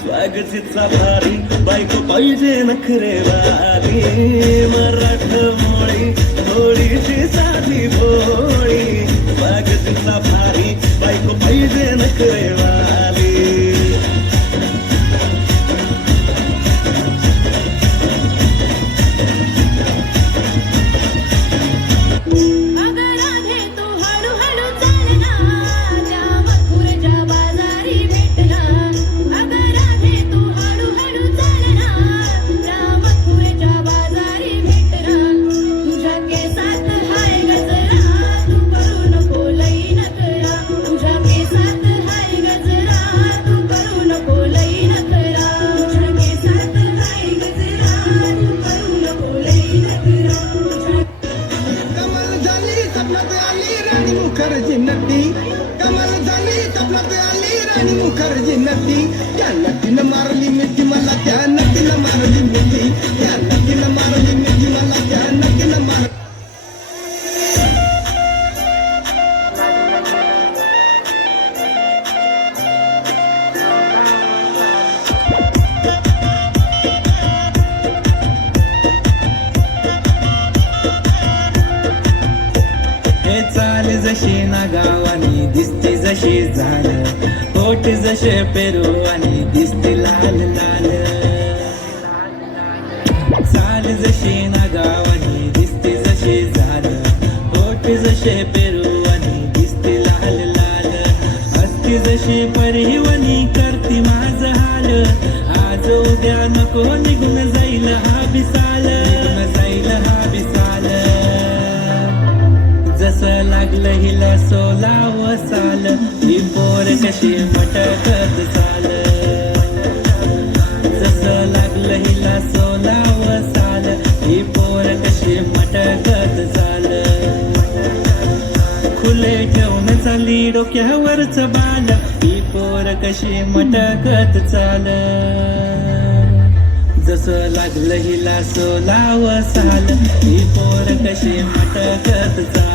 स्वागतीचा भारी बायको पाहिजे नखरेवाली मराठमोळी थोडीशी साधी भोळी स्वागतीचा भारी बायको पाहिजे नखरेवाली मुखर्जी नटी कमाल झाली स्वप्नात आली राणी मुखर्जी नटी त्या नटीनं मारली मिठी मला त्या नटीनं मारली मिठी त्या नटीनं मारली मिठी मला त्या नटीनं मारली चाल जशी ना गावानी दिसते जशी झालं होठ जसे पेरू आणि दिसते लाल लाल चाल जशी ना गावानी दिसते जशी झालं होठ जसे पेरू आणि दिसते लाल लाल असते जशी परिवनी करते माझं हाल आज उद्या नको निघून जाईल हा बिसाल जाईल हा बिसाल जसं लागलं हिला 16 साल ही पोर कशी मटकत चाल जसं लागलं हिला 16 साल ही पोर कशी मटकत चाल खुले ठेवून चालली डोक्यावरच बाल ही पोर कशी मटकत चाल जसं लागलं हिला 16 साल ही पोर कशी मटकत चाल